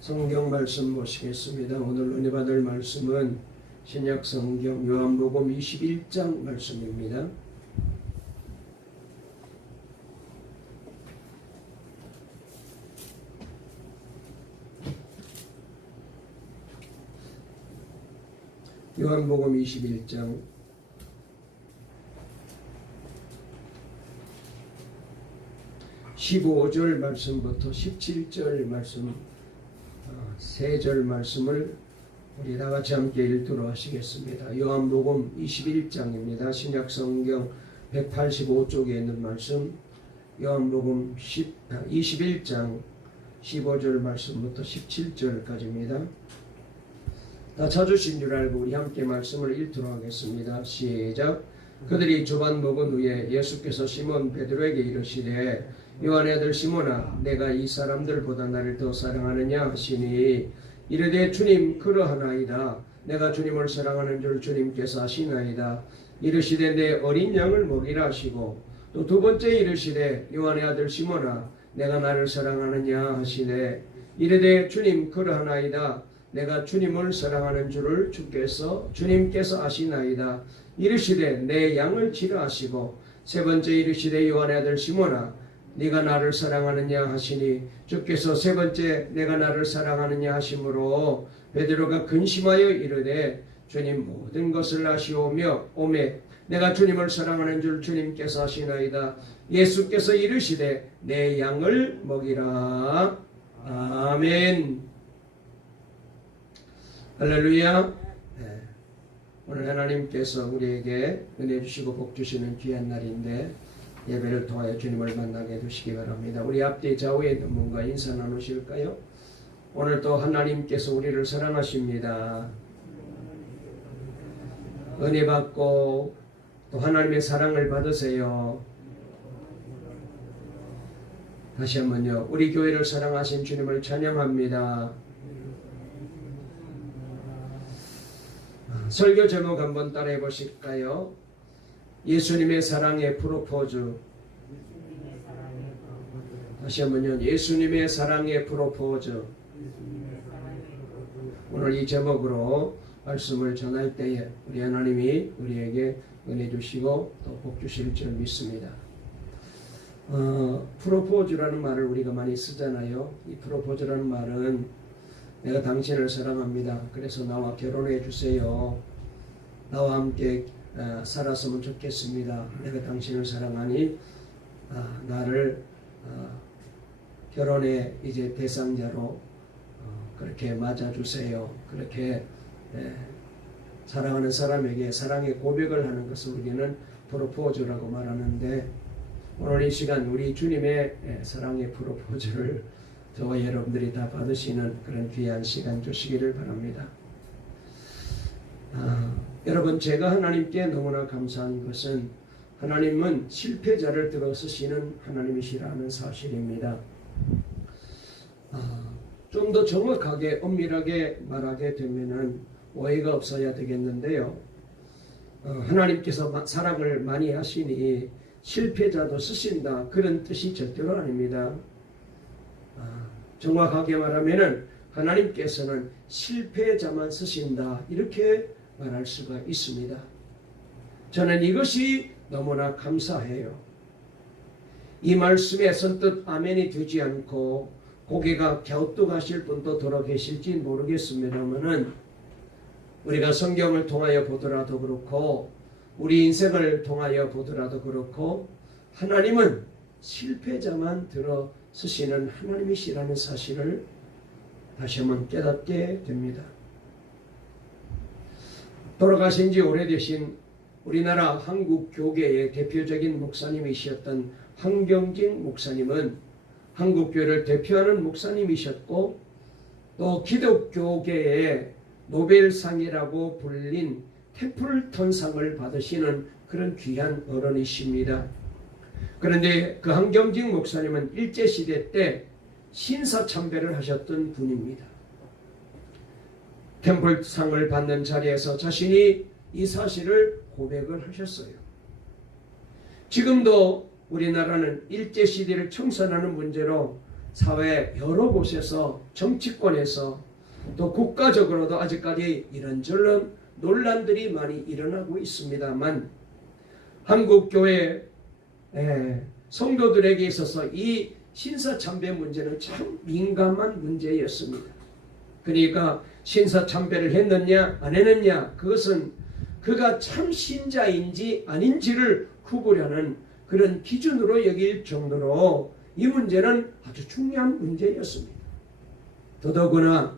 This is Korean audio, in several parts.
성경 말씀 보시겠습니다. 오늘 은혜 받을 말씀은 신약 성경 요한복음 21장 말씀입니다. 요한복음 21장 15절 말씀부터 17절 말씀, 세 절 말씀을 우리 다 같이 함께 읽도록 하시겠습니다. 요한복음 21장입니다. 신약성경 185쪽에 있는 말씀, 요한복음 21장 15절 말씀부터 17절까지입니다. 다 찾으신 줄 알고 우리 함께 말씀을 읽도록 하겠습니다. 시작. 그들이 조반 먹은 후에 예수께서 시몬 베드로에게 이르시되 요한의 아들 시몬아, 내가 이 사람들보다 나를 더 사랑하느냐 하시니 이르되 주님 그러하나이다. 내가 주님을 사랑하는 줄 주님께서 아시나이다. 이르시되 내 어린 양을 먹이라 하시고 또 두 번째 이르시되 요한의 아들 시몬아, 내가 나를 사랑하느냐 하시되 이르되 주님 그러하나이다. 내가 주님을 사랑하는 줄을 주님께서 아시나이다. 이르시되 내 양을 치라 하시고 세 번째 이르시되 요한의 아들 시몬아, 네가 나를 사랑하느냐 하시니 주께서 세 번째 내가 나를 사랑하느냐 하심으로 베드로가 근심하여 이르되 주님 모든 것을 아시오며 오매 내가 주님을 사랑하는 줄 주님께서 아시나이다. 예수께서 이르시되 내 양을 먹이라. 아멘. 할렐루야. 네. 오늘 하나님께서 우리에게 은혜 주시고 복 주시는 귀한 날인데 예배를 통하여 주님을 만나게 해주시기 바랍니다. 우리 앞뒤 좌우에 있는 분과 인사 나누실까요? 오늘 또 하나님께서 우리를 사랑하십니다. 은혜 받고 또 하나님의 사랑을 받으세요. 다시 한번요. 우리 교회를 사랑하신 주님을 찬양합니다. 설교 제목 한번 따라해 보실까요? 예수님의 사랑의 프로포즈. 다시 한번요. 예수님의 사랑의 프로포즈. 오늘 이 제목으로 말씀을 전할 때에 우리 하나님이 우리에게 은혜 주시고 또 복 주실 줄 믿습니다. 프로포즈라는 말을 우리가 많이 쓰잖아요. 이 프로포즈라는 말은 내가 당신을 사랑합니다. 그래서 나와 결혼해 주세요. 나와 함께 살았으면 좋겠습니다. 내가 당신을 사랑하니 나를 결혼의 이제 대상자로 그렇게 맞아주세요. 그렇게 사랑하는 사람에게 사랑의 고백을 하는 것을 우리는 프로포즈라고 말하는데 오늘 이 시간 우리 주님의 사랑의 프로포즈를 저와 여러분들이 다 받으시는 그런 귀한 시간 주시기를 바랍니다. 여러분, 제가 하나님께 너무나 감사한 것은 하나님은 실패자를 들어 쓰시는 하나님이시라는 사실입니다. 좀 더 정확하게 엄밀하게 말하게 되면은 오해가 없어야 되겠는데요. 하나님께서 사랑을 많이 하시니 실패자도 쓰신다, 그런 뜻이 절대로 아닙니다. 정확하게 말하면은 하나님께서는 실패자만 쓰신다, 이렇게 말할 수가 있습니다. 저는 이것이 너무나 감사해요. 이 말씀에 선뜻 아멘이 되지 않고 고개가 갸우뚱하실 분도 들어 계실지 모르겠습니다만은 우리가 성경을 통하여 보더라도 그렇고 우리 인생을 통하여 보더라도 그렇고 하나님은 실패자만 들어 쓰시는 하나님이시라는 사실을 다시 한번 깨닫게 됩니다. 돌아가신 지 오래되신 우리나라 한국 교계의 대표적인 목사님이셨던 황경진 목사님은 한국 교회를 대표하는 목사님이셨고 또 기독교계의 노벨상이라고 불린 템플턴상을 받으시는 그런 귀한 어른이십니다. 그런데 그 황경진 목사님은 일제시대 때 신사참배를 하셨던 분입니다. 템플상을 받는 자리에서 자신이 이 사실을 고백을 하셨어요. 지금도 우리나라는 일제시대를 청산하는 문제로 사회 여러 곳에서 정치권에서 또 국가적으로도 아직까지 이런저런 논란들이 많이 일어나고 있습니다만 한국교회 성도들에게 있어서 이 신사참배 문제는 참 민감한 문제였습니다. 그러니까 신사참배를 했느냐 안 했느냐 그것은 그가 참 신자인지 아닌지를 구분하는 그런 기준으로 여길 정도로 이 문제는 아주 중요한 문제였습니다. 더더구나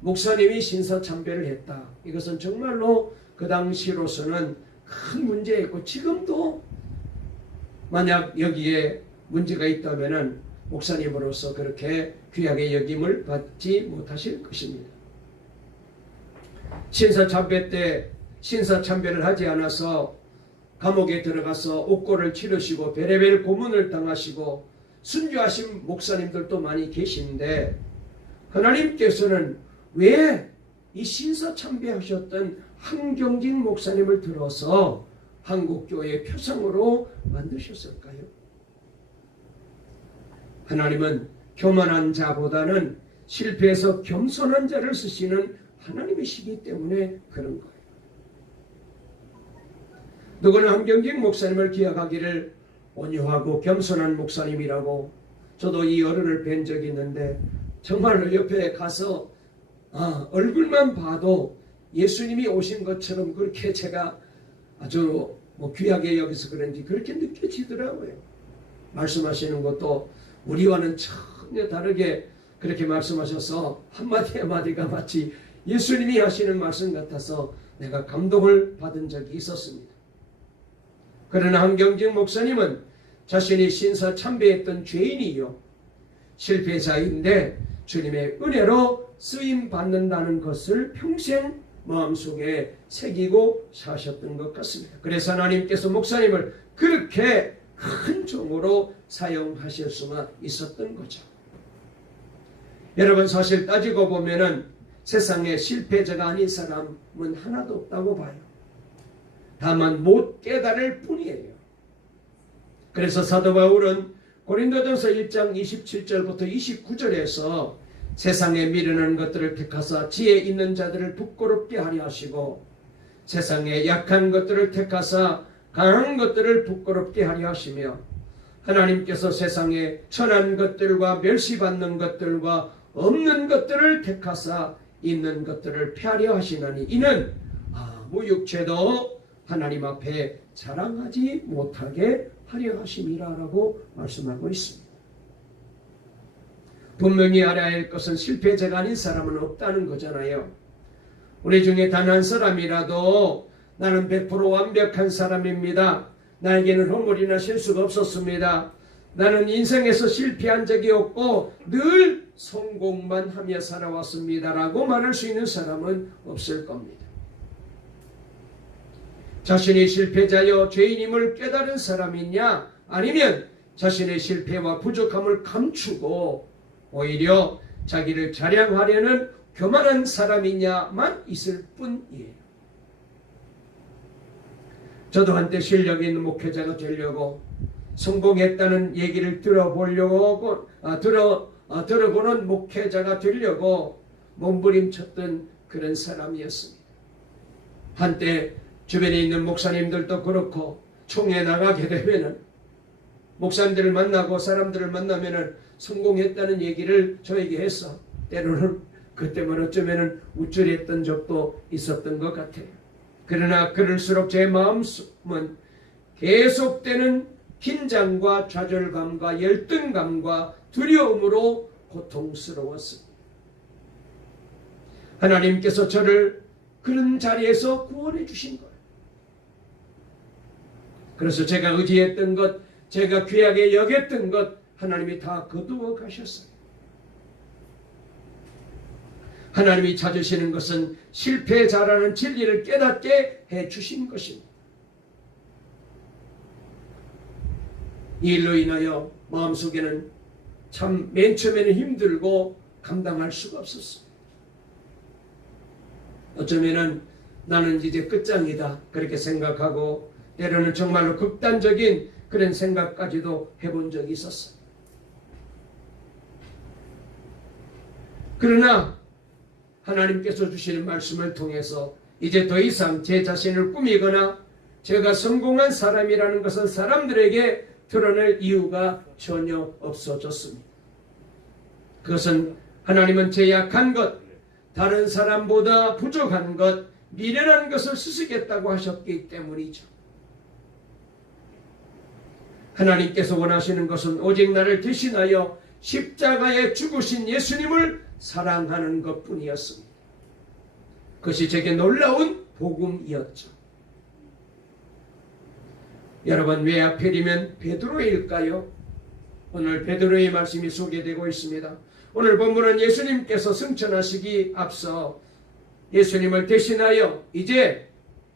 목사님이 신사참배를 했다. 이것은 정말로 그 당시로서는 큰 문제였고 지금도 만약 여기에 문제가 있다면 목사님으로서 그렇게 귀하게 여김을 받지 못하실 것입니다. 신사참배 때 신사참배를 하지 않아서 감옥에 들어가서 옥고를 치르시고 베레벨 고문을 당하시고 순교하신 목사님들도 많이 계신데 하나님께서는 왜 이 신사참배하셨던 한경직 목사님을 들어서 한국교회의 표상으로 만드셨을까요? 하나님은 교만한 자보다는 실패해서 겸손한 자를 쓰시는 하나님이시기 때문에 그런 거예요. 누구나 한경직 목사님을 기억하기를 온유하고 겸손한 목사님이라고 저도 이 어른을 뵌 적이 있는데 정말로 옆에 가서 얼굴만 봐도 예수님이 오신 것처럼 그렇게 제가 아주 귀하게 여기서 그런지 그렇게 느껴지더라고요. 말씀하시는 것도 우리와는 전혀 다르게 그렇게 말씀하셔서 한마디 한마디가 마치 예수님이 하시는 말씀 같아서 내가 감동을 받은 적이 있었습니다. 그러나 한경직 목사님은 자신이 신사참배했던 죄인이요 실패자인데 주님의 은혜로 쓰임받는다는 것을 평생 마음속에 새기고 사셨던 것 같습니다. 그래서 하나님께서 목사님을 그렇게 큰 종으로 사용하실 수가 있었던 거죠. 여러분 사실 따지고 보면은 세상에 실패자가 아닌 사람은 하나도 없다고 봐요. 다만 못 깨달을 뿐이에요. 그래서 사도 바울은 고린도전서 1장 27절부터 29절에서 세상에 미련한 것들을 택하사 지혜 있는 자들을 부끄럽게 하려 하시고 세상에 약한 것들을 택하사 강한 것들을 부끄럽게 하려 하시며 하나님께서 세상에 천한 것들과 멸시받는 것들과 없는 것들을 택하사 있는 것들을 폐하려 하시나니 이는 아무 육체도 하나님 앞에 자랑하지 못하게 하려 하심이라라고 말씀하고 있습니다. 분명히 알아야 할 것은 실패자가 아닌 사람은 없다는 거잖아요. 우리 중에 단 한 사람이라도 나는 100% 완벽한 사람입니다. 나에게는 허물이나 실수가 없었습니다. 나는 인생에서 실패한 적이 없고 늘 성공만 하며 살아왔습니다. 라고 말할 수 있는 사람은 없을 겁니다. 자신이 실패자여 죄인임을 깨달은 사람이냐 아니면 자신의 실패와 부족함을 감추고 오히려 자기를 자랑하려는 교만한 사람이냐만 있을 뿐이에요. 저도 한때 실력 있는 목회자가 되려고 성공했다는 얘기를 들어보는 목회자가 되려고 몸부림쳤던 그런 사람이었습니다. 한때 주변에 있는 목사님들도 그렇고 총회 나가게 되면은 목사님들을 만나고 사람들을 만나면은 성공했다는 얘기를 저에게 해서 때로는 그때만 어쩌면은 우쭐했던 적도 있었던 것 같아요. 그러나 그럴수록 제 마음은 계속되는 긴장과 좌절감과 열등감과 두려움으로 고통스러웠습니다. 하나님께서 저를 그런 자리에서 구원해 주신 거예요. 그래서 제가 의지했던 것, 제가 귀하게 여겼던 것 하나님이 다 거두어 가셨어요. 하나님이 찾으시는 것은 실패자라는 진리를 깨닫게 해 주신 것입니다. 이 일로 인하여 마음속에는 참 맨 처음에는 힘들고 감당할 수가 없었어요. 어쩌면은 나는 이제 끝장이다 그렇게 생각하고 때로는 정말로 극단적인 그런 생각까지도 해본 적이 있었어요. 그러나 하나님께서 주시는 말씀을 통해서 이제 더 이상 제 자신을 꾸미거나 제가 성공한 사람이라는 것은 사람들에게 드러낼 이유가 전혀 없어졌습니다. 그것은 하나님은 제 약한 것, 다른 사람보다 부족한 것, 미련한 것을 쓰시겠다고 하셨기 때문이죠. 하나님께서 원하시는 것은 오직 나를 대신하여 십자가에 죽으신 예수님을 사랑하는 것뿐이었습니다. 그것이 제게 놀라운 복음이었죠. 여러분, 왜 하필이면 베드로일까요? 오늘 베드로의 말씀이 소개되고 있습니다. 오늘 본문은 예수님께서 승천하시기 앞서 예수님을 대신하여 이제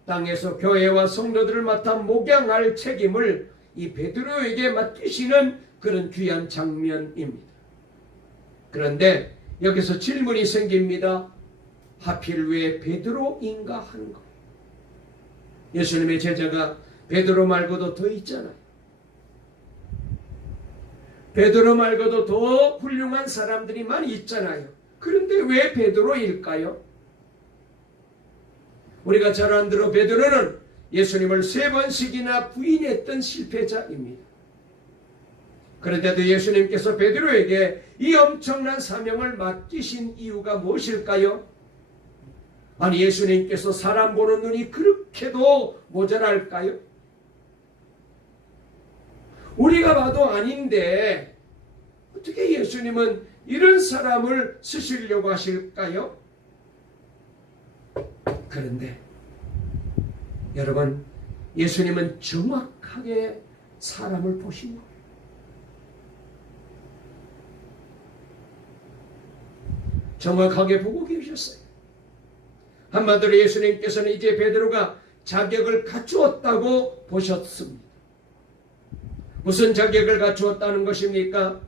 땅에서 교회와 성도들을 맡아 목양할 책임을 이 베드로에게 맡기시는 그런 귀한 장면입니다. 그런데 여기서 질문이 생깁니다. 하필 왜 베드로인가 하는 거예요. 예수님의 제자가 베드로 말고도 더 있잖아요. 베드로 말고도 더 훌륭한 사람들이 많이 있잖아요. 그런데 왜 베드로일까요? 우리가 잘 안 들어 베드로는 예수님을 3번씩이나 부인했던 실패자입니다. 그런데도 예수님께서 베드로에게 이 엄청난 사명을 맡기신 이유가 무엇일까요? 아니, 예수님께서 사람 보는 눈이 그렇게도 모자랄까요? 우리가 봐도 아닌데 어떻게 예수님은 이런 사람을 쓰시려고 하실까요? 그런데 여러분, 예수님은 정확하게 사람을 보신 거예요. 정확하게 보고 계셨어요. 한마디로 예수님께서는 이제 베드로가 자격을 갖추었다고 보셨습니다. 무슨 자격을 갖추었다는 것입니까?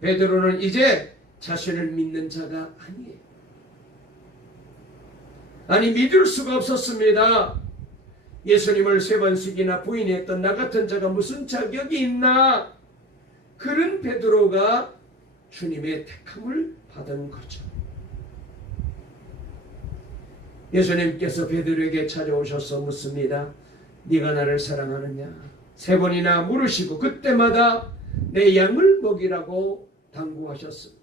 베드로는 이제 자신을 믿는 자가 아니에요. 아니, 믿을 수가 없었습니다. 예수님을 3번씩이나 부인했던 나 같은 자가 무슨 자격이 있나? 그런 베드로가 주님의 택함을 받은 거죠. 예수님께서 베드로에게 찾아오셔서 묻습니다. 네가 나를 사랑하느냐? 3번이나 물으시고 그때마다 내 양을 먹이라고 당부하셨습니다.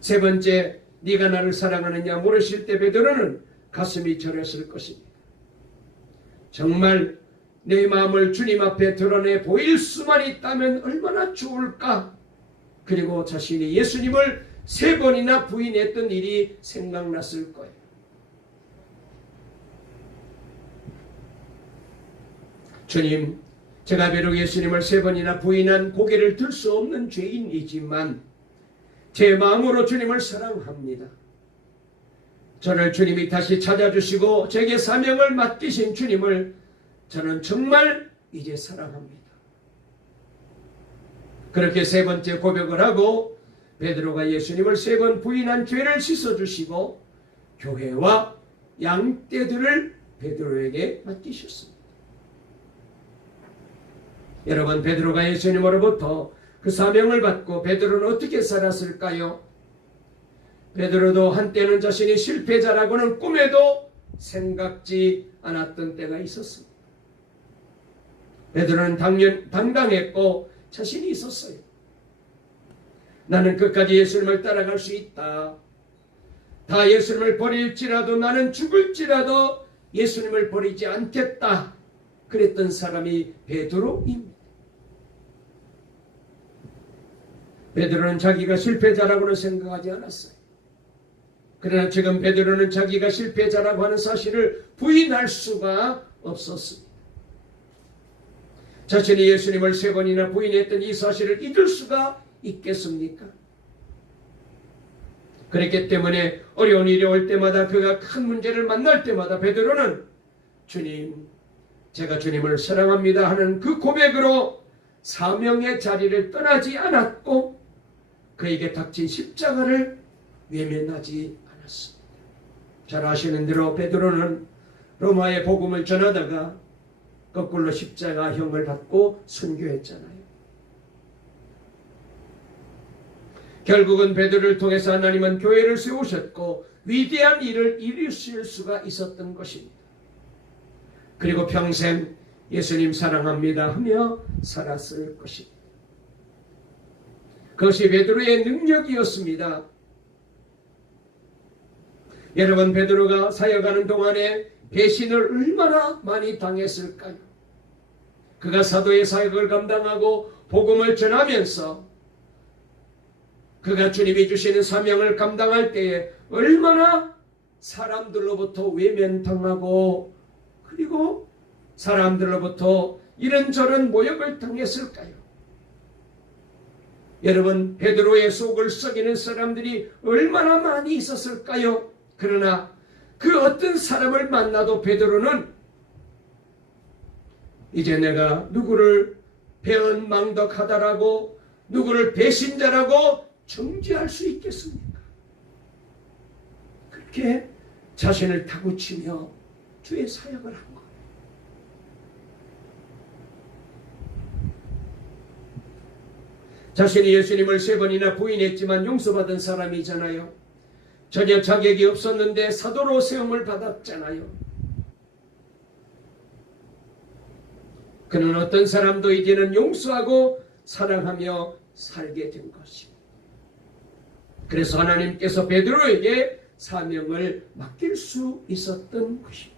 3번째, 네가 나를 사랑하느냐 물으실 때 베드로는 가슴이 저렸을 것입니다. 정말 내 마음을 주님 앞에 드러내 보일 수만 있다면 얼마나 좋을까? 그리고 자신이 예수님을 3번이나 부인했던 일이 생각났을 거예요. 주님, 제가 비록 예수님을 3번이나 부인한 고개를 들 수 없는 죄인이지만 제 마음으로 주님을 사랑합니다. 저를 주님이 다시 찾아주시고 제게 사명을 맡기신 주님을 저는 정말 이제 사랑합니다. 그렇게 3번째 고백을 하고 베드로가 예수님을 3번 부인한 죄를 씻어주시고 교회와 양떼들을 베드로에게 맡기셨습니다. 여러분, 베드로가 예수님으로부터 그 사명을 받고 베드로는 어떻게 살았을까요? 베드로도 한때는 자신이 실패자라고는 꿈에도 생각지 않았던 때가 있었습니다. 베드로는 당당했고 자신이 있었어요. 나는 끝까지 예수님을 따라갈 수 있다. 다 예수님을 버릴지라도 나는 죽을지라도 예수님을 버리지 않겠다. 그랬던 사람이 베드로입니다. 베드로는 자기가 실패자라고는 생각하지 않았어요. 그러나 지금 베드로는 자기가 실패자라고 하는 사실을 부인할 수가 없었습니다. 자신이 예수님을 3번이나 부인했던 이 사실을 잊을 수가 있겠습니까? 그렇기 때문에 어려운 일이 올 때마다 그가 큰 문제를 만날 때마다 베드로는 주님, 제가 주님을 사랑합니다 하는 그 고백으로 사명의 자리를 떠나지 않았고 그에게 닥친 십자가를 외면하지 않았습니다. 잘 아시는 대로 베드로는 로마의 복음을 전하다가 거꾸로 십자가형을 받고 순교했잖아요. 결국은 베드로를 통해서 하나님은 교회를 세우셨고 위대한 일을 이루실 수가 있었던 것입니다. 그리고 평생 예수님 사랑합니다 하며 살았을 것입니다. 그것이 베드로의 능력이었습니다. 여러분, 베드로가 사역하는 동안에 배신을 얼마나 많이 당했을까요? 그가 사도의 사역을 감당하고 복음을 전하면서 그가 주님이 주시는 사명을 감당할 때에 얼마나 사람들로부터 외면당하고 그리고 사람들로부터 이런저런 모욕을 당했을까요? 여러분, 베드로의 속을 썩이는 사람들이 얼마나 많이 있었을까요? 그러나 그 어떤 사람을 만나도 베드로는 이제 내가 누구를 배은망덕하다라고 누구를 배신자라고 정죄할 수 있겠습니까? 그렇게 자신을 다구치며 주의 사역을 한 거예요. 자신이 예수님을 3번이나 부인했지만 용서받은 사람이잖아요. 전혀 자격이 없었는데 사도로 세움을 받았잖아요. 그는 어떤 사람도 이제는 용서하고 사랑하며 살게 된 것입니다. 그래서 하나님께서 베드로에게 사명을 맡길 수 있었던 것입니다.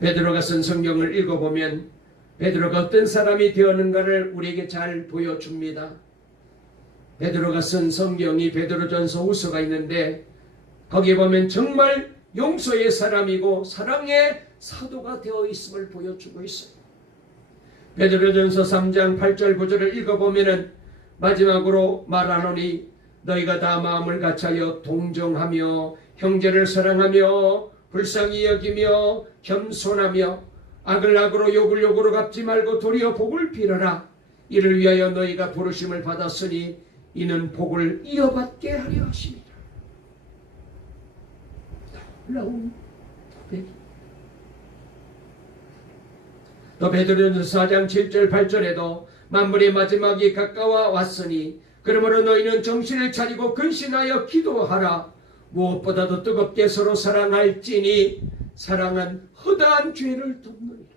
베드로가 쓴 성경을 읽어보면 베드로가 어떤 사람이 되었는가를 우리에게 잘 보여줍니다. 베드로가 쓴 성경이 베드로전서 후서가 있는데 거기에 보면 정말 용서의 사람이고 사랑의 사도가 되어 있음을 보여주고 있어요. 베드로전서 3장 8절 9절을 읽어보면 마지막으로 말하노니 너희가 다 마음을 같이하여 동정하며 형제를 사랑하며 불쌍히 여기며 겸손하며 악을 악으로 욕을 욕으로 갚지 말고 도리어 복을 빌어라. 이를 위하여 너희가 부르심을 받았으니 이는 복을 이어받게 하려 하십니다. 놀라운 고백이. 또 베드로전서 4장 7절 8절에도 만물의 마지막이 가까워 왔으니 그러므로 너희는 정신을 차리고 근신하여 기도하라. 무엇보다도 뜨겁게 서로 사랑할지니 사랑은 허다한 죄를 덮느니라.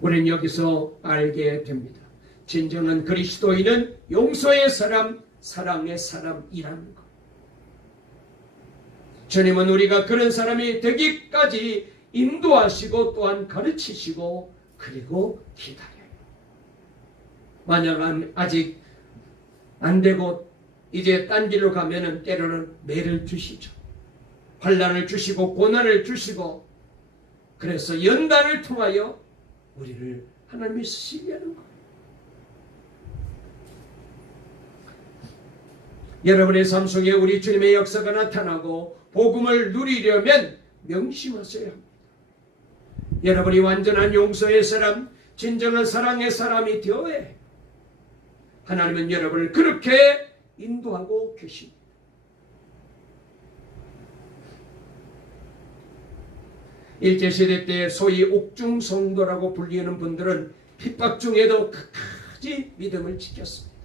우리는 여기서 알게 됩니다. 진정한 그리스도인은 용서의 사람, 사랑의 사람이라는 것. 주님은 우리가 그런 사람이 되기까지 인도하시고 또한 가르치시고 그리고 기다려요. 만약 아직 안 되고 이제 딴 길로 가면은 때로는 매를 주시죠. 환난을 주시고 고난을 주시고 그래서 연단을 통하여 우리를 하나님이 쓰시게 하는 거예요. 여러분의 삶 속에 우리 주님의 역사가 나타나고 복음을 누리려면 명심하셔야 합니다. 여러분이 완전한 용서의 사람, 진정한 사랑의 사람이 되어야 해요. 하나님은 여러분을 그렇게 인도하고 계십니다. 일제시대 때 소위 옥중성도라고 불리는 분들은 핍박 중에도 끝까지 믿음을 지켰습니다.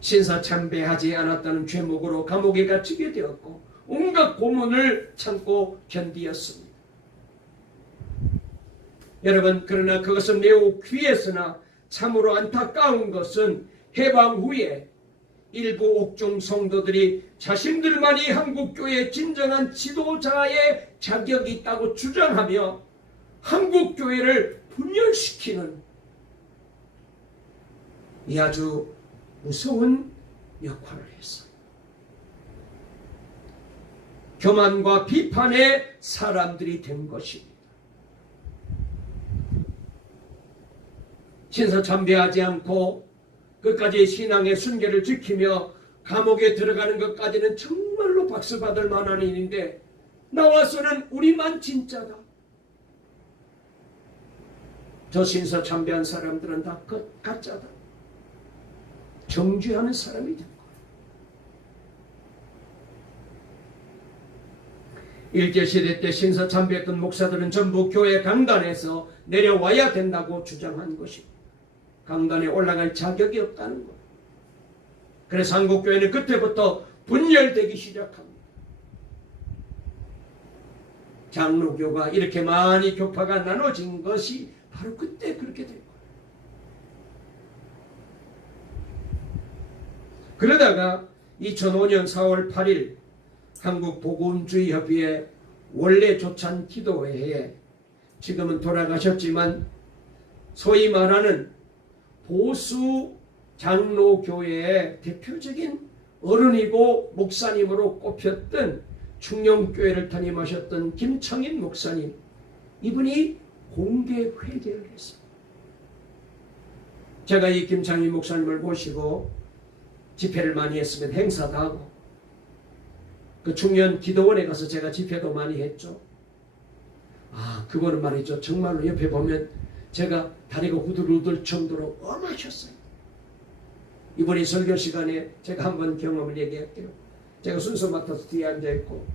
신사참배하지 않았다는 죄목으로 감옥에 갇히게 되었고 온갖 고문을 참고 견디었습니다. 여러분, 그러나 그것은 매우 귀했으나 참으로 안타까운 것은 해방 후에 일부 옥중 성도들이 자신들만이 한국교회의 진정한 지도자의 자격이 있다고 주장하며 한국교회를 분열시키는 이 아주 무서운 역할을 했어요. 교만과 비판의 사람들이 된 것입니다. 신사참배하지 않고 끝까지 신앙의 순결을 지키며 감옥에 들어가는 것까지는 정말로 박수 받을 만한 일인데 나와서는 우리만 진짜다. 저 신사참배한 사람들은 다 가짜다. 정죄하는 사람이 된 거예요. 일제시대 때 신사참배했던 목사들은 전부 교회 강단에서 내려와야 된다고 주장한 것이고 강단에 올라갈 자격이 없다는 것. 그래서 한국교회는 그때부터 분열되기 시작합니다. 장로교가 이렇게 많이 교파가 나눠진 것이 바로 그때 그렇게 된 거예요. 그러다가 2005년 4월 8일 한국복음주의협의회 원래 조찬 기도회에 지금은 돌아가셨지만 소위 말하는 보수 장로교회의 대표적인 어른이고 목사님으로 꼽혔던 충령교회를 담임하셨던 김청인 목사님, 이분이 공개 회개를 했습니다. 제가 이 김청인 목사님을 모시고 집회를 많이 했으면 행사도 하고 그 중년 기도원에 가서 제가 집회도 많이 했죠. 그거는 말이죠. 정말로 옆에 보면 제가 다리가 후들후들 정도로 엄하셨어요. 이번에 설교 시간에 제가 한번 경험을 얘기할게요. 제가 순서 맡아서 뒤에 앉아있고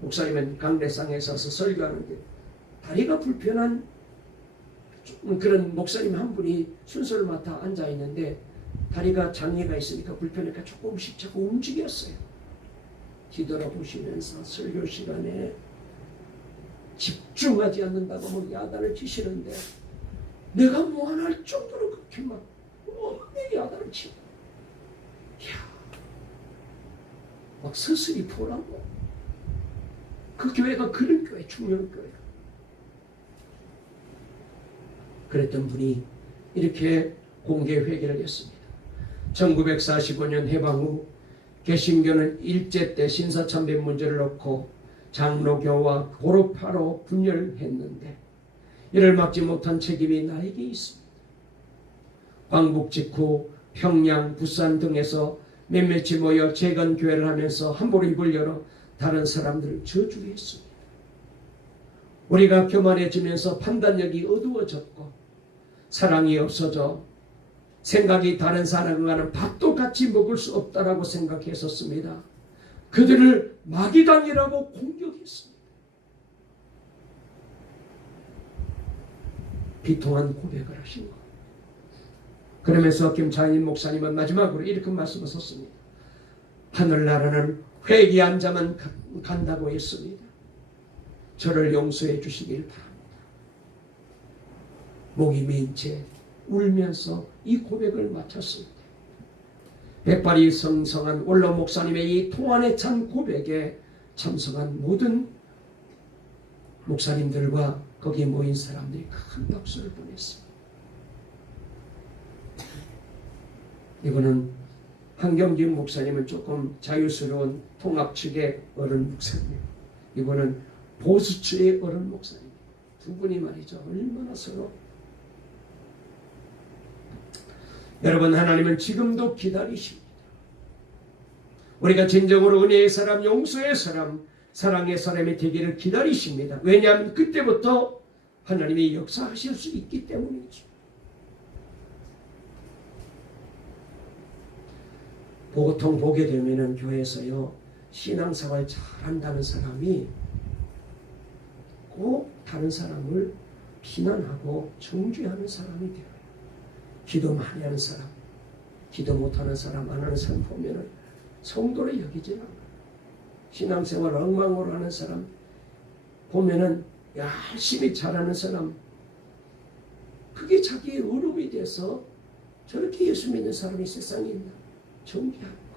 목사님은 강대상에 서서 설교하는데 다리가 불편한 그런 목사님 한 분이 순서를 맡아 앉아있는데 다리가 장애가 있으니까 불편하니까 조금씩 자꾸 움직였어요. 뒤돌아보시면서 설교 시간에 집중하지 않는다고 뭐 야단을 치시는데 내가 뭐 안 할 정도로 그렇게 막 내 야단을 치고 막 서슬이 보라고. 그 교회가 그런 교회, 충령교회가. 그랬던 분이 이렇게 공개 회개를 했습니다. 1945년 해방 후 개신교는 일제 때 신사참배 문제를 놓고 장로교와 고로파로 분열했는데 이를 막지 못한 책임이 나에게 있습니다. 광복 직후 평양, 부산 등에서 몇몇이 모여 재건교회를 하면서 함부로 입을 열어 다른 사람들을 저주했습니다. 우리가 교만해지면서 판단력이 어두워졌고 사랑이 없어져 생각이 다른 사람과는 밥도 같이 먹을 수 없다라고 생각했었습니다. 그들을 마귀당이라고 공격했습니다. 비통한 고백을 하신 것. 그러면서 김창인 목사님은 마지막으로 이렇게 말씀을 썼습니다. 하늘나라는 회개한 자만 간다고 했습니다. 저를 용서해 주시길 바랍니다. 목이 메인 채 울면서 이 고백을 마쳤습니다. 백발이 성성한 원로 목사님의 이 통안에 찬 고백에 참석한 모든 목사님들과 거기에 모인 사람들이 큰 박수를 보냈습니다. 이거는 한경진 목사님은 조금 자유스러운 통합 측의 어른 목사님, 이거는 보수 측의 어른 목사님. 두 분이 말이죠. 얼마나 서로. 여러분, 하나님은 지금도 기다리십니다. 우리가 진정으로 은혜의 사람, 용서의 사람, 사랑의 사람이 되기를 기다리십니다. 왜냐하면 그때부터 하나님이 역사하실 수 있기 때문이죠. 보통 보게 되면은 교회에서요, 신앙생활 잘한다는 사람이 꼭 다른 사람을 비난하고 정죄하는 사람이 돼요. 기도 많이 하는 사람, 기도 못하는 사람, 안 하는 사람 보면은 성도로 여기지 않아요. 신앙생활 엉망으로 하는 사람 보면은 열심히 잘하는 사람, 그게 자기의 의롭이 돼서 저렇게 예수 믿는 사람이 세상에 있나 정죄하는 거예요.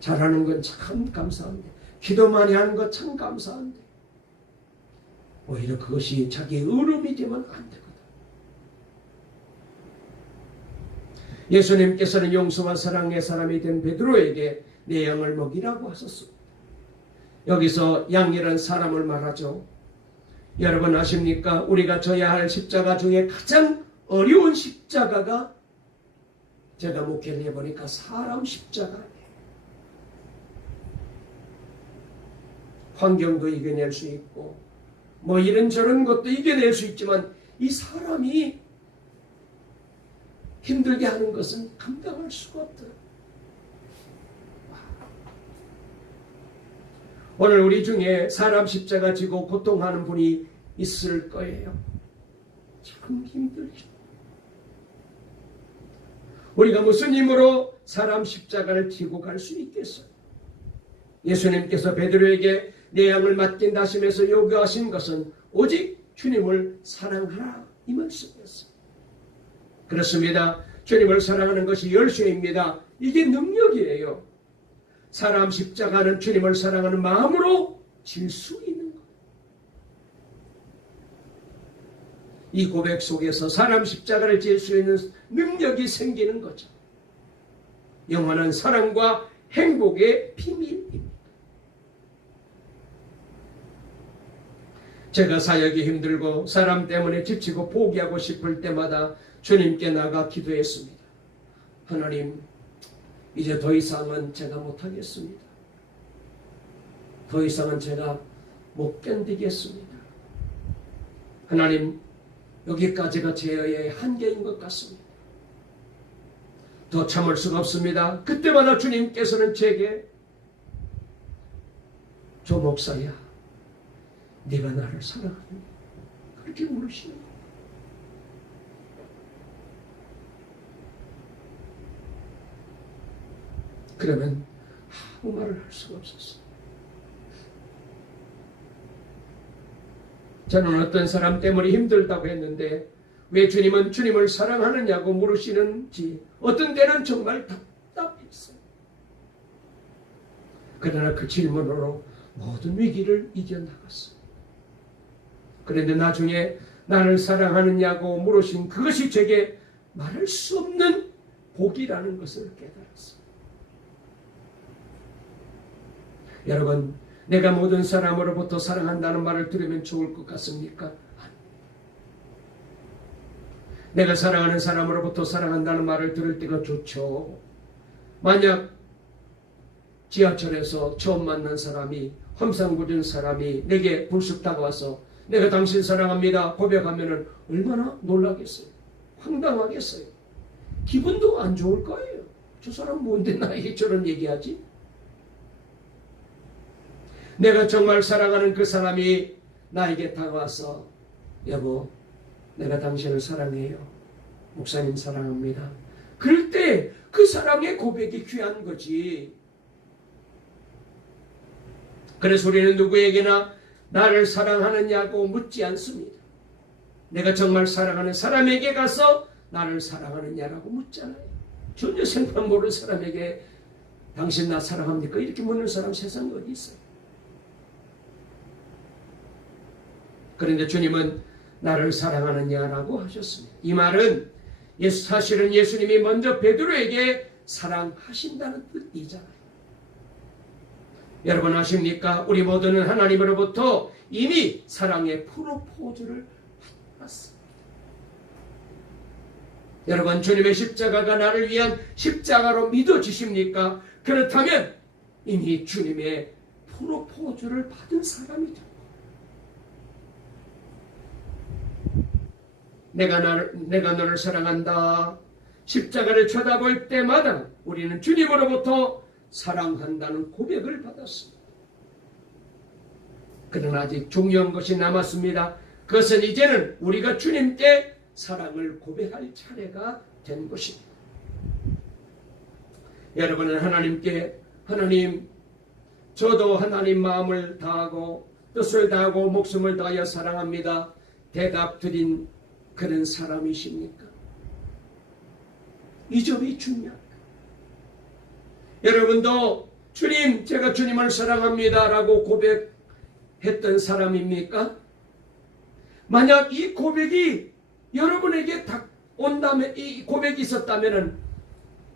잘하는 건 참 감사한데, 기도 많이 하는 건 참 감사한데 오히려 그것이 자기의 의롭이 되면 안 되거든. 예수님께서는 용서와 사랑의 사람이 된 베드로에게 내 양을 먹이라고 하셨습니다. 여기서 양이란 사람을 말하죠. 여러분 아십니까? 우리가 져야 할 십자가 중에 가장 어려운 십자가가, 제가 목회를 해보니까 사람 십자가예요. 환경도 이겨낼 수 있고 뭐 이런저런 것도 이겨낼 수 있지만 이 사람이 힘들게 하는 것은 감당할 수가 없다. 오늘 우리 중에 사람 십자가 지고 고통하는 분이 있을 거예요. 참 힘들죠. 우리가 무슨 힘으로 사람 십자가를 지고 갈 수 있겠어요? 예수님께서 베드로에게 내 양을 맡긴다 하시면서 요구하신 것은 오직 주님을 사랑하라 이 말씀이었어요. 그렇습니다. 주님을 사랑하는 것이 열쇠입니다. 이게 능력이에요. 사람 십자가는 주님을 사랑하는 마음으로 질 수 있는 거예요. 이 고백 속에서 사람 십자가를 질 수 있는 능력이 생기는 거죠. 영원한 사랑과 행복의 비밀입니다. 제가 사역이 힘들고 사람 때문에 지치고 포기하고 싶을 때마다 주님께 나가 기도했습니다. 하나님, 이제 더 이상은 제가 못하겠습니다. 더 이상은 제가 못 견디겠습니다. 하나님, 여기까지가 제의 한계인 것 같습니다. 더 참을 수가 없습니다. 그때마다 주님께서는 제게 조 목사야, 네가 나를 사랑하니? 그렇게 물으시는 거예요. 그러면 아무 말을 할 수가 없었어요. 저는 어떤 사람 때문에 힘들다고 했는데 왜 주님은 주님을 사랑하느냐고 물으시는지 어떤 때는 정말 답답했어요. 그러나 그 질문으로 모든 위기를 이겨나갔어요. 그런데 나중에 나를 사랑하느냐고 물으신 그것이 제게 말할 수 없는 복이라는 것을 깨달았어요. 여러분, 내가 모든 사람으로부터 사랑한다는 말을 들으면 좋을 것 같습니까? 내가 사랑하는 사람으로부터 사랑한다는 말을 들을 때가 좋죠. 만약 지하철에서 처음 만난 사람이, 험상궂은 사람이 내게 불쑥 다가와서 내가 당신 사랑합니다 고백하면 얼마나 놀라겠어요. 황당하겠어요. 기분도 안 좋을 거예요. 저 사람 뭔데 나에게 저런 얘기하지? 내가 정말 사랑하는 그 사람이 나에게 다가와서 여보, 내가 당신을 사랑해요. 목사님 사랑합니다. 그럴 때 그 사랑의 고백이 귀한 거지. 그래서 우리는 누구에게나 나를 사랑하느냐고 묻지 않습니다. 내가 정말 사랑하는 사람에게 가서 나를 사랑하느냐라고 묻잖아요. 전혀 생판 모르는 사람에게 당신 나 사랑합니까? 이렇게 묻는 사람 세상에 어디 있어요? 그런데 주님은 나를 사랑하느냐라고 하셨습니다. 이 말은 사실은 예수님이 먼저 베드로에게 사랑하신다는 뜻이잖아요. 여러분 아십니까? 우리 모두는 하나님으로부터 이미 사랑의 프로포즈를 받았습니다. 여러분, 주님의 십자가가 나를 위한 십자가로 믿어지십니까? 그렇다면 이미 주님의 프로포즈를 받은 사람이죠. 내가 너를 사랑한다. 십자가를 쳐다볼 때마다 우리는 주님으로부터 사랑한다는 고백을 받았습니다. 그러나 아직 중요한 것이 남았습니다. 그것은 이제는 우리가 주님께 사랑을 고백할 차례가 된 것입니다. 여러분은 하나님께 하나님, 저도 하나님 마음을 다하고 뜻을 다하고 목숨을 다하여 사랑합니다. 대답 드린 그런 사람이십니까? 이 점이 중요합니다. 여러분도 주님, 제가 주님을 사랑합니다 라고 고백했던 사람입니까? 만약 이 고백이 여러분에게 온다면, 이 고백이 있었다면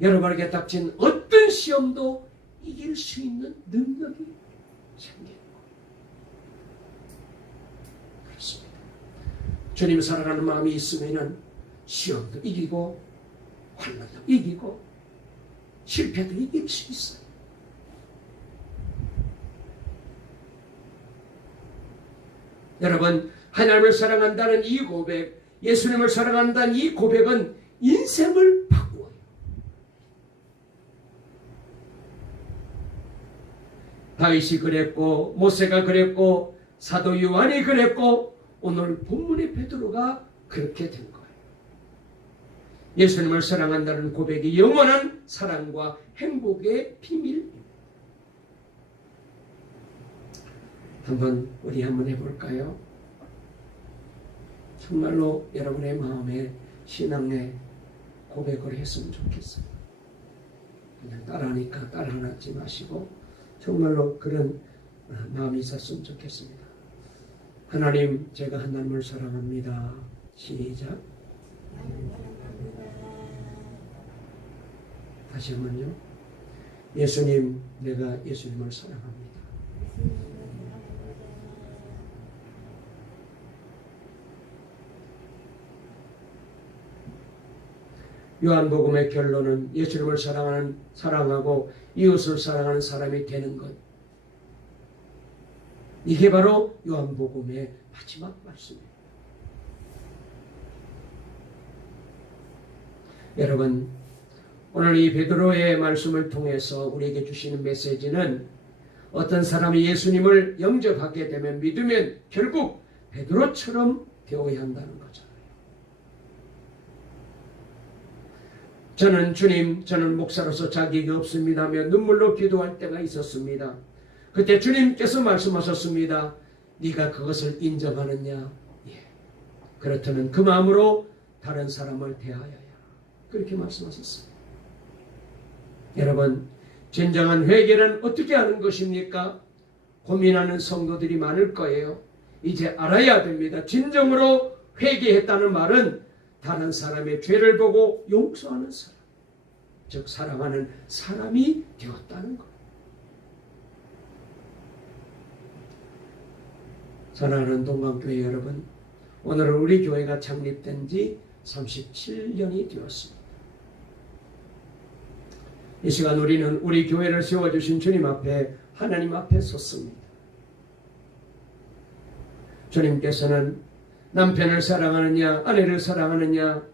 여러분에게 닥친 어떤 시험도 이길 수 있는 능력이 생깁니다. 그렇습니다. 주님 사랑하는 마음이 있으면 시험도 이기고 환난도 이기고 실패도 이길 수 있어요. 여러분, 하나님을 사랑한다는 이 고백, 예수님을 사랑한다는 이 고백은 인생을 바꾸어요. 다윗이 그랬고 모세가 그랬고 사도 요한이 그랬고 오늘 본문의 베드로가 그렇게 된 거예요. 예수님을 사랑한다는 고백이 영원한 사랑과 행복의 비밀입니다. 우리 한번 해볼까요? 정말로 여러분의 마음에 신앙의 고백을 했으면 좋겠어요. 그냥 따라하니까 따라하지 마시고 정말로 그런 마음이 있었으면 좋겠습니다. 하나님, 제가 하나님을 사랑합니다. 시작. 다시 한번요. 예수님, 내가 예수님을 사랑합니다. 요한복음의 결론은 예수님을 사랑하고 이웃을 사랑하는 사람이 되는 것. 이게 바로 요한복음의 마지막 말씀입니다. 여러분, 오늘 이 베드로의 말씀을 통해서 우리에게 주시는 메시지는 어떤 사람이 예수님을 영접하게 되면 믿으면 결국 베드로처럼 되어야 한다는 거죠. 저는 목사로서 자격이 없습니다며 눈물로 기도할 때가 있었습니다. 그때 주님께서 말씀하셨습니다. 네가 그것을 인정하느냐? 예. 그렇다면 그 마음으로 다른 사람을 대하여야. 그렇게 말씀하셨습니다. 여러분, 진정한 회개는 어떻게 하는 것입니까? 고민하는 성도들이 많을 거예요. 이제 알아야 됩니다. 진정으로 회개했다는 말은 다른 사람의 죄를 보고 용서하는 사람, 즉 사랑하는 사람이 되었다는 것. 사랑하는 동방교회 여러분, 오늘은 우리 교회가 창립된 지 37년이 되었습니다. 이 시간 우리는 우리 교회를 세워주신 주님 앞에, 하나님 앞에 섰습니다. 주님께서는 남편을 사랑하느냐, 아내를 사랑하느냐,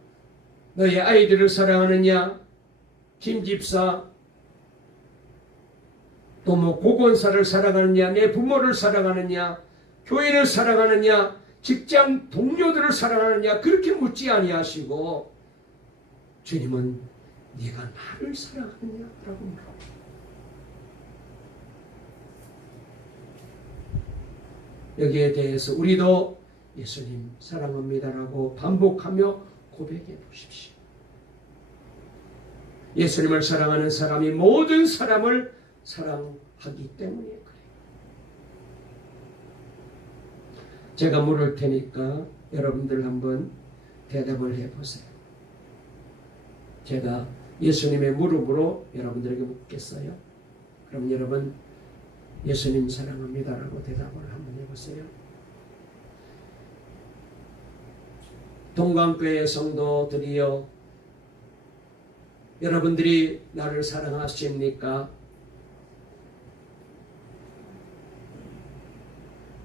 너의 아이들을 사랑하느냐, 김집사, 또 고건사를 사랑하느냐, 내 부모를 사랑하느냐, 교회를 사랑하느냐, 직장 동료들을 사랑하느냐, 그렇게 묻지 아니하시고 주님은 네가 나를 사랑하느냐라고 물어봅니다. 여기에 대해서 우리도 예수님 사랑합니다라고 반복하며 고백해 보십시오. 예수님을 사랑하는 사람이 모든 사람을 사랑하기 때문에 그래요. 제가 물을 테니까 여러분들 한번 대답을 해보세요. 제가 예수님의 무릎으로 여러분들에게 묻겠어요. 그럼 여러분 예수님 사랑합니다라고 대답을 한번 해보세요. 동강교회 성도들이여, 여러분들이 나를 사랑하십니까?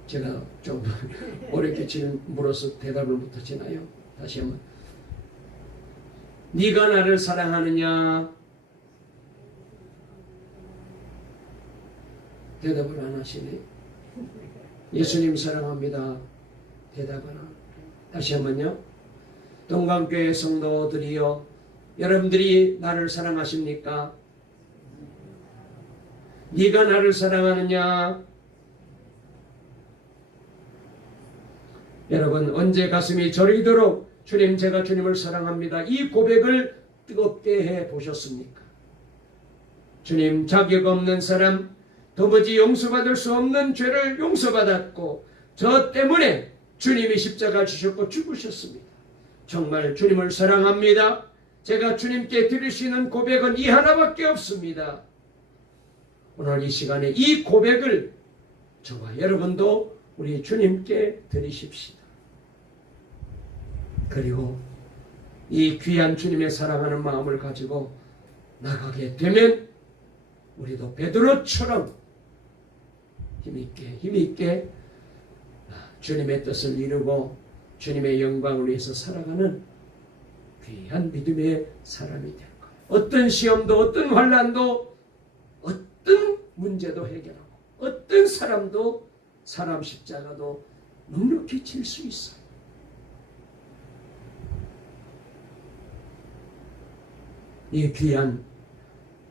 제가 좀 어렵게 물어서 대답을 못하시나요? 다시 한번. 네가 나를 사랑하느냐? 대답을 안 하시네. 예수님 사랑합니다. 대답을 안. 다시 한번요. 동강교회 성도들이여, 여러분들이 나를 사랑하십니까? 네가 나를 사랑하느냐? 여러분, 언제 가슴이 저리도록 주님, 제가 주님을 사랑합니다, 이 고백을 뜨겁게 해 보셨습니까? 주님, 자격 없는 사람, 도무지 용서받을 수 없는 죄를 용서받았고 저 때문에 주님이 십자가 지셨고 죽으셨습니다. 정말 주님을 사랑합니다. 제가 주님께 드릴 수 있는 고백은 이 하나밖에 없습니다. 오늘 이 시간에 이 고백을 저와 여러분도 우리 주님께 드리십시다. 그리고 이 귀한 주님의 사랑하는 마음을 가지고 나가게 되면 우리도 베드로처럼 힘있게 주님의 뜻을 이루고 주님의 영광을 위해서 살아가는 귀한 믿음의 사람이 될 거예요. 어떤 시험도, 어떤 환난도, 어떤 문제도 해결하고 어떤 사람도 사람 십자가도 넉넉히 질 수 있어요. 이 귀한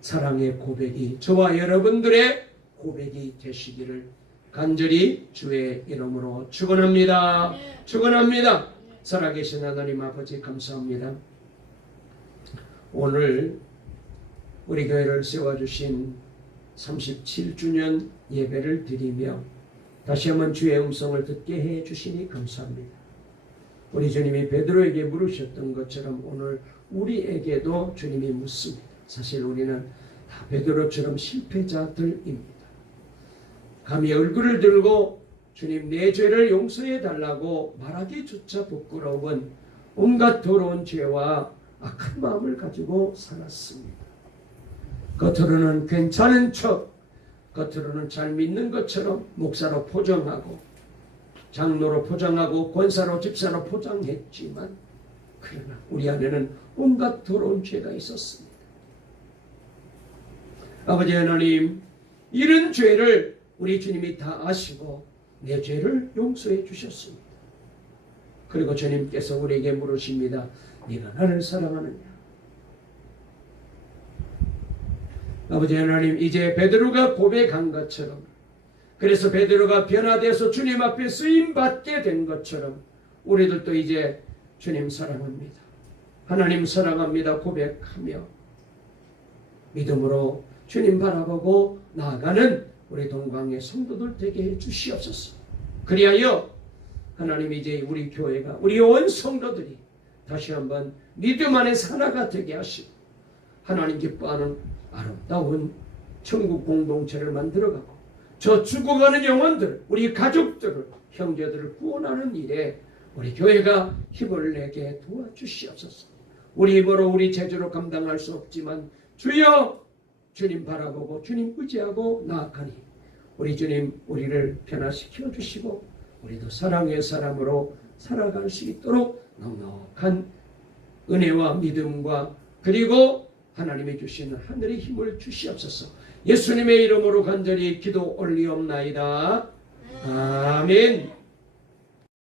사랑의 고백이 저와 여러분들의 고백이 되시기를 간절히 주의 이름으로 축원합니다. 축원합니다. 살아계신 하나님 아버지 감사합니다. 오늘 우리 교회를 세워주신 37주년 예배를 드리며 다시 한번 주의 음성을 듣게 해주시니 감사합니다. 우리 주님이 베드로에게 물으셨던 것처럼 오늘 우리에게도 주님이 묻습니다. 사실 우리는 다 베드로처럼 실패자들입니다. 감히 얼굴을 들고 주님 내 죄를 용서해 달라고 말하기조차 부끄러운 온갖 더러운 죄와 악한 마음을 가지고 살았습니다. 겉으로는 괜찮은 척, 겉으로는 잘 믿는 것처럼 목사로 포장하고 장로로 포장하고 권사로 집사로 포장했지만 그러나 우리 안에는 온갖 더러운 죄가 있었습니다. 아버지 하나님, 이런 죄를 우리 주님이 다 아시고 내 죄를 용서해 주셨습니다. 그리고 주님께서 우리에게 물으십니다. 네가 나를 사랑하느냐? 아버지 하나님, 이제 베드로가 고백한 것처럼, 그래서 베드로가 변화되어서 주님 앞에 쓰임받게 된 것처럼 우리들도 이제 주님 사랑합니다, 하나님 사랑합니다 고백하며 믿음으로 주님 바라보고 나아가는 우리 동방의 성도들 되게 해 주시옵소서. 그리하여 하나님, 이제 우리 교회가, 우리 온 성도들이 다시 한번 믿음 안에서 하나가 되게 하시고 하나님 기뻐하는 아름다운 천국 공동체를 만들어가고 저 죽어가는 영혼들, 우리 가족들을, 형제들을 구원하는 일에 우리 교회가 힘을 내게 도와주시옵소서. 우리 힘으로 우리 재주로 감당할 수 없지만 주여, 주님 바라보고 주님 의지하고 나아가니 우리 주님 우리를 변화시켜 주시고 우리도 사랑의 사람으로 살아갈 수 있도록 넉넉한 은혜와 믿음과 그리고 하나님이 주시는 하늘의 힘을 주시옵소서. 예수님의 이름으로 간절히 기도 올리옵나이다. 아멘.